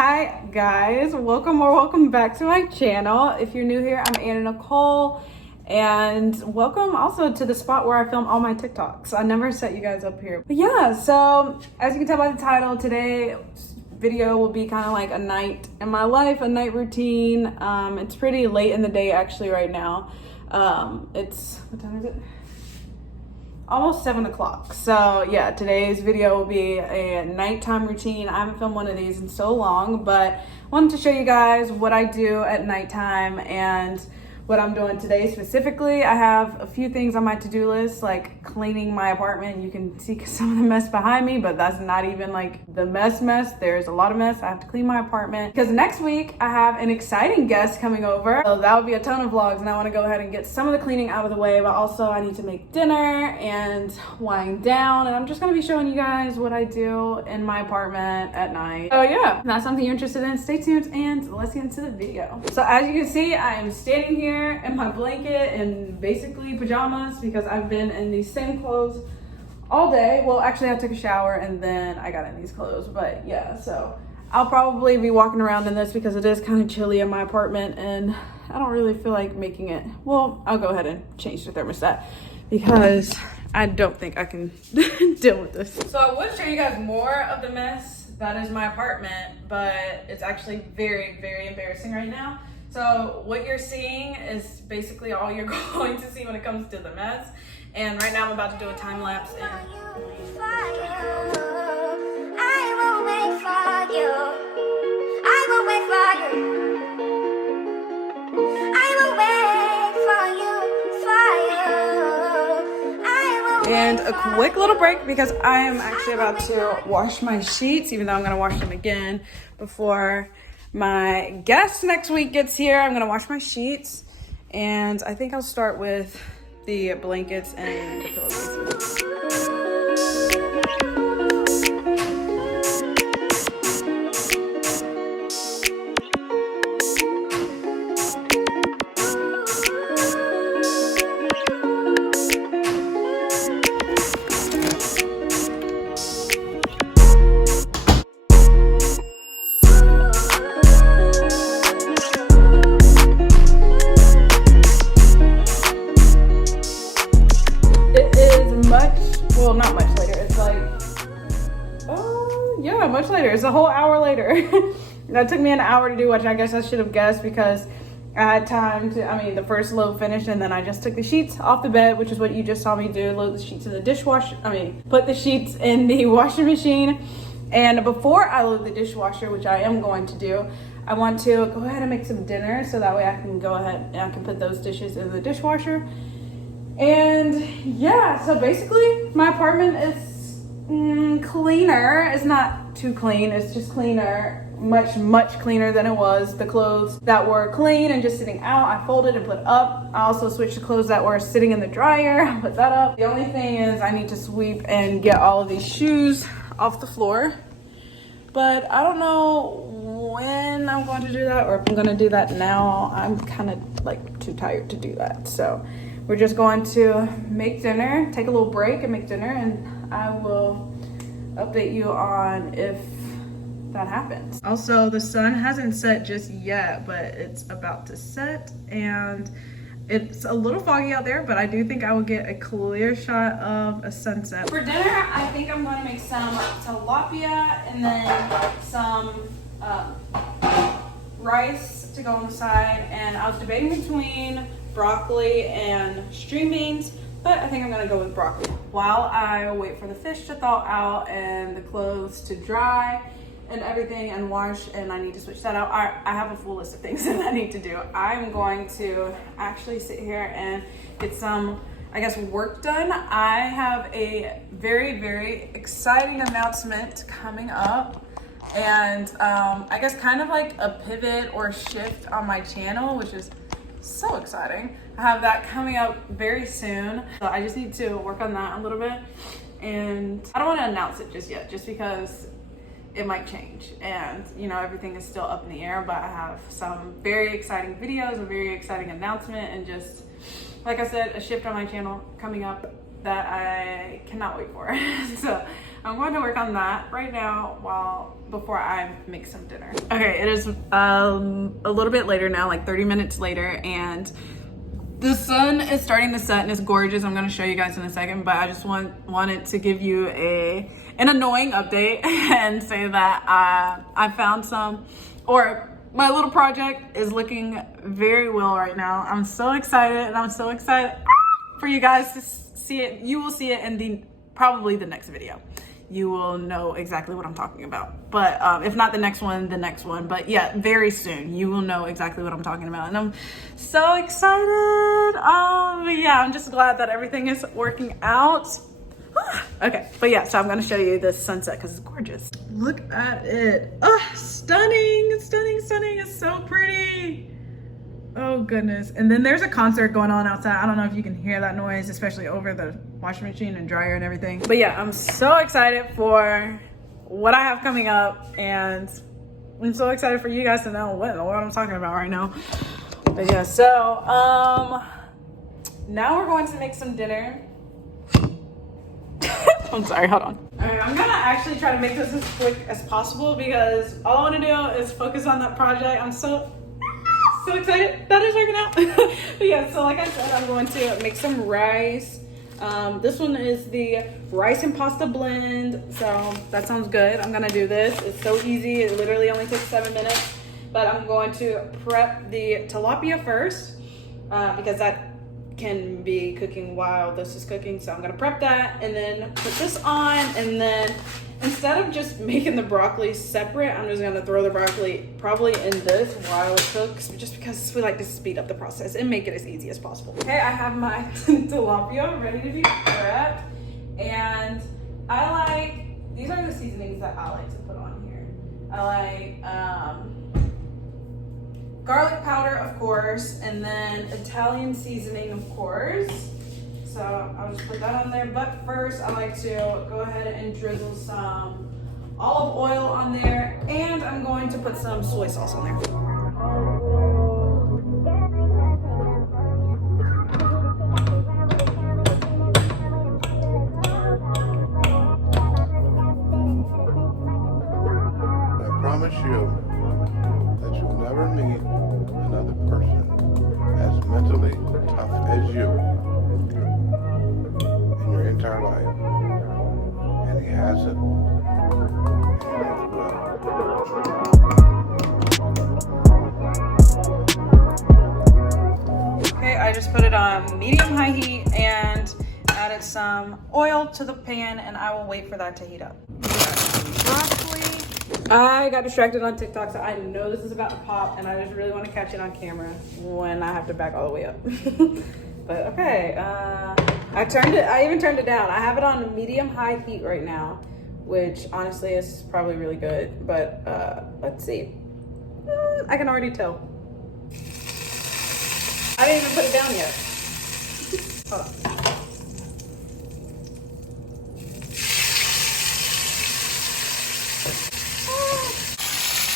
Hi guys, welcome back to my channel. If you're new here, I'm Anna Nicole, and welcome also to the spot where I film all my TikToks. I never set you guys up here. But yeah, so as you can tell by the title, today's video will be kind of like a night in my life, a night routine. It's pretty late in the day actually right now. It's, what time is it? Almost 7 o'clock. So yeah, today's video will be a nighttime routine. I haven't filmed one of these in so long, but I wanted to show you guys what I do at nighttime and what I'm doing today specifically. I have a few things on my to-do list, like cleaning my apartment. You can see some of the mess behind me, but that's not even like the mess. There's a lot of mess. I have to clean my apartment because next week I have an exciting guest coming over. So that would be a ton of vlogs, and I want to go ahead and get some of the cleaning out of the way, but also I need to make dinner and wind down, and I'm just going to be showing you guys what I do in my apartment at night. So yeah, if that's something you're interested in, stay tuned and let's get into the video. So as you can see, I am standing here in my blanket and basically pajamas because I've been in these same clothes all day. Well, actually I took a shower and then I got in these clothes, but yeah, so I'll probably be walking around in this because it is kind of chilly in my apartment and I don't really feel like making it. Well, I'll go ahead and change the thermostat because I don't think I can deal with this. So I would show you guys more of the mess that is my apartment, but it's actually very, very embarrassing right now. So what you're seeing is basically all you're going to see when it comes to the mess. And right now I'm about to do a time lapse. And And a quick little break because I am actually about to wash my sheets, even though I'm gonna wash them again before my guest next week gets here. I'm gonna wash my sheets, and I think I'll start with the blankets and the pillowcases. Much later. It's a whole hour later. That took me an hour to do, which I guess I should have guessed because I had time to, the first load finished and then I just took the sheets off the bed, which is what you just saw me do, load the sheets in the dishwasher, put the sheets in the washing machine. And before I load the dishwasher, which I am going to do, I want to go ahead and make some dinner so that way I can go ahead and I can put those dishes in the dishwasher. And yeah, so basically my apartment is cleaner. It's not too clean, it's just cleaner, much cleaner than it was. The clothes that were clean and just sitting out, I folded and put up. I also switched the clothes that were sitting in the dryer, put that up. The only thing is I need to sweep and get all of these shoes off the floor, but I don't know when I'm going to do that or if I'm going to do that now. I'm kind of like too tired to do that, so we're just going to make dinner, take a little break and make dinner, and I will update you on if that happens. Also, the sun hasn't set just yet, but it's about to set and it's a little foggy out there, but I do think I will get a clear shot of a sunset. For dinner, I think I'm going to make some tilapia and then some rice to go on the side, and I was debating between broccoli and string beans, but I think I'm gonna go with broccoli. While I wait for the fish to thaw out and the clothes to dry and everything and wash, and I need to switch that out, I have a full list of things that I need to do. I'm going to actually sit here and get some, I guess, work done. I have a very, very exciting announcement coming up, and I guess kind of like a pivot or shift on my channel, which is so exciting. I have that coming up very soon, so I just need to work on that a little bit, and I don't want to announce it just yet just because it might change, and everything is still up in the air, but I have some very exciting videos, a very exciting announcement, and just like I said, a shift on my channel coming up that I cannot wait for. So I'm going to work on that right now before I make some dinner. Okay, it is a little bit later now, like 30 minutes later, and the sun is starting to set and it's gorgeous. I'm gonna show you guys in a second, but I just wanted to give you an annoying update and say that I found my little project is looking very well right now. I'm so excited, and I'm so excited for you guys to see it. You will see it in probably the next video. You will know exactly what I'm talking about. But if not the next one, the next one. But yeah, very soon you will know exactly what I'm talking about. And I'm so excited. But yeah, I'm just glad that everything is working out. Okay, but yeah, so I'm gonna show you the sunset because it's gorgeous. Look at it. Stunning, stunning, stunning. It's so pretty. Oh goodness. And then there's a concert going on outside. I don't know if you can hear that noise, especially over the washing machine and dryer and everything. But yeah, I'm so excited for what I have coming up, and I'm so excited for you guys to know what I'm talking about right now. But yeah, so now we're going to make some dinner. I'm sorry, hold on. All right, I'm gonna actually try to make this as quick as possible because all I want to do is focus on that project. I'm so excited that it's working out. But yeah, so like I said, I'm going to make some rice. This one is the rice and pasta blend, so that sounds good. I'm gonna do this. It's so easy. It literally only takes 7 minutes. But I'm going to prep the tilapia first because that can be cooking while this is cooking. So I'm gonna prep that and then put this on, and then instead of just making the broccoli separate, I'm just gonna throw the broccoli probably in this while it cooks, just because we like to speed up the process and make it as easy as possible. Okay, I have my tilapia ready to be prepped, and these are the seasonings that I like to put on here. I like garlic powder, of course, and then Italian seasoning, of course. So I'll just put that on there. But first, I like to go ahead and drizzle some olive oil on there, and I'm going to put some soy sauce on there. I promise you that you'll never meet another person as mentally tough as you in your entire life. And he hasn't. Okay, I just put it on medium-high heat and added some oil to the pan, and I will wait for that to heat up. Broccoli. I got distracted on TikTok, so I know this is about to pop, and I just really want to catch it on camera when I have to back all the way up. But okay, I even turned it down. I have it on medium-high heat right now, which honestly is probably really good, but let's see. I can already tell. I didn't even put it down yet. Hold on.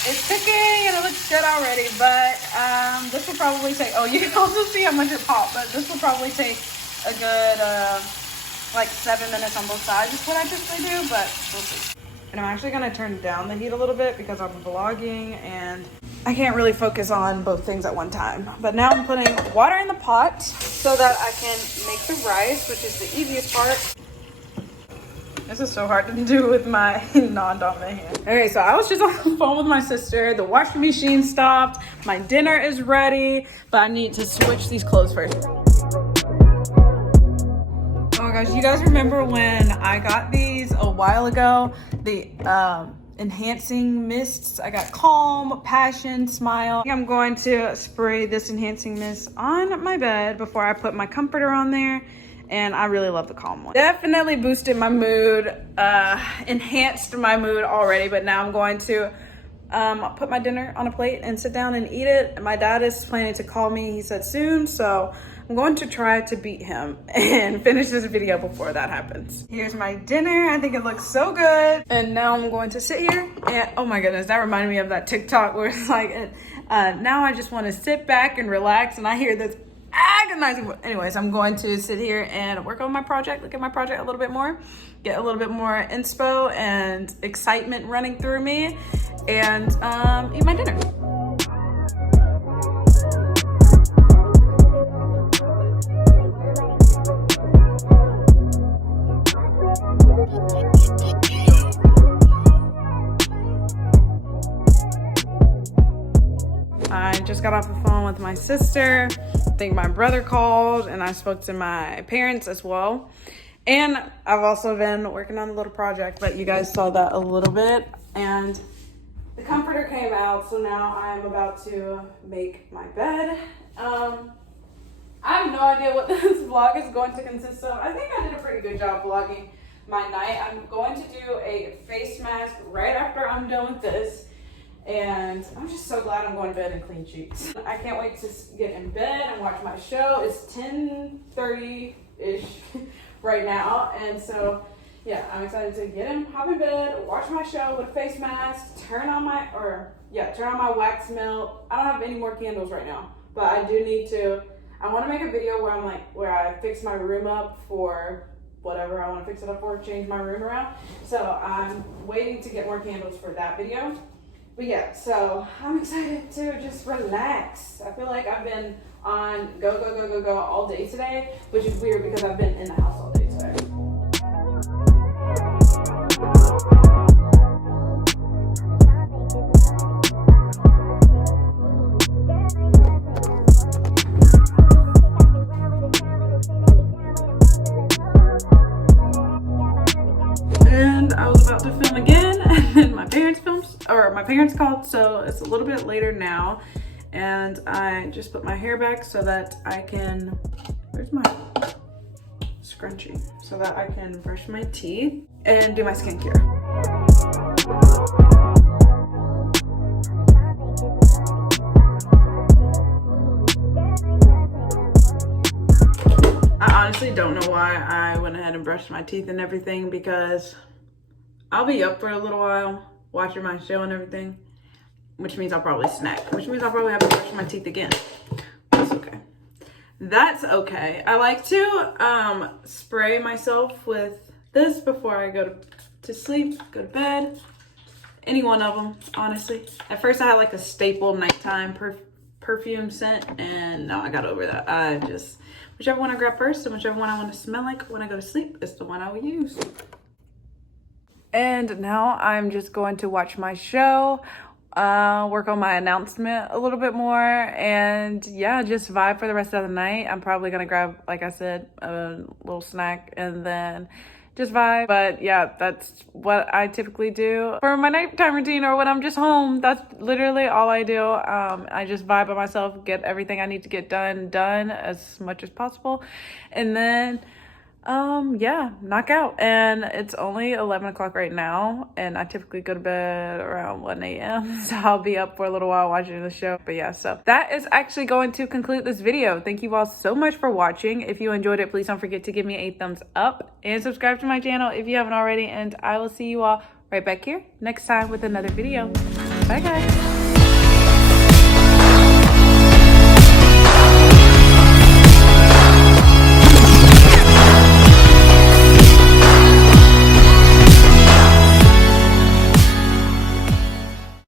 It's cooking and it looks good already, but this will probably take, you can also see how much it popped, but this will probably take a good like 7 minutes on both sides is what I typically do, but we'll see. And I'm actually gonna turn down the heat a little bit because I'm vlogging and I can't really focus on both things at one time. But now I'm putting water in the pot so that I can make the rice, which is the easiest part. This is so hard to do with my non-dominant hand. Okay, so I was just on the phone with my sister. The washing machine stopped. My dinner is ready, but I need to switch these clothes first. Oh my gosh, you guys remember when I got these a while ago? The enhancing mists. I got Calm, Passion, Smile. I'm going to spray this enhancing mist on my bed before I put my comforter on there. And I really love the Calm one. Definitely boosted my mood, enhanced my mood already, but now I'm going to put my dinner on a plate and sit down and eat it. My dad is planning to call me, he said soon, so I'm going to try to beat him and finish this video before that happens. Here's my dinner. I think it looks so good. And now I'm going to sit here and, oh my goodness, that reminded me of that TikTok where it's like, now I just want to sit back and relax, and I hear this agonizing. But anyways, I'm going to sit here and work on my project, look at my project a little bit more, get a little bit more inspo and excitement running through me, and eat my dinner. I just got off the phone with my sister. I think my brother called, and I spoke to my parents as well. And I've also been working on a little project, but you guys saw that a little bit. And the comforter came out, so now I'm about to make my bed. I have no idea what this vlog is going to consist of. I think I did a pretty good job vlogging my night. I'm going to do a face mask right after I'm done with this. And I'm just so glad I'm going to bed in clean sheets. I can't wait to get in bed and watch my show. It's 10:30-ish right now. And so, yeah, I'm excited to hop in bed, watch my show with a face mask, turn on my wax melt. I don't have any more candles right now, but I do need to. I want to make a video where I fix my room up for whatever I want to fix it up for, change my room around. So I'm waiting to get more candles for that video. But yeah, so I'm excited to just relax. I feel like I've been on go all day today, which is weird because I've been in the house all day today. And I was about to film again, and then my parents called, so it's a little bit later now. And I just put my hair back so that I can, where's my scrunchie? So that I can brush my teeth and do my skincare. I honestly don't know why I went ahead and brushed my teeth and everything, because I'll be up for a little while watching my show and everything, which means I'll probably snack, which means I'll probably have to brush my teeth again. That's okay. That's okay. I like to spray myself with this before I go to sleep, go to bed. Any one of them, honestly. At first I had like a staple nighttime perfume scent, and now I got over that. I just, whichever one I grab first and whichever one I want to smell like when I go to sleep is the one I will use. And now I'm just going to watch my show, work on my announcement a little bit more, and yeah, just vibe for the rest of the night. I'm probably gonna grab, like I said, a little snack and then just vibe. But yeah, that's what I typically do for my nighttime routine, or when I'm just home. That's literally all I do. I just vibe by myself, get everything I need to get done as much as possible, and then yeah, knock out. And it's only 11 o'clock right now, and I typically go to bed around 1 a.m. so I'll be up for a little while watching the show. But yeah, so that is actually going to conclude this video. Thank you all so much for watching. If you enjoyed it, please don't forget to give me a thumbs up and subscribe to my channel if you haven't already, and I will see you all right back here next time with another video. Bye guys.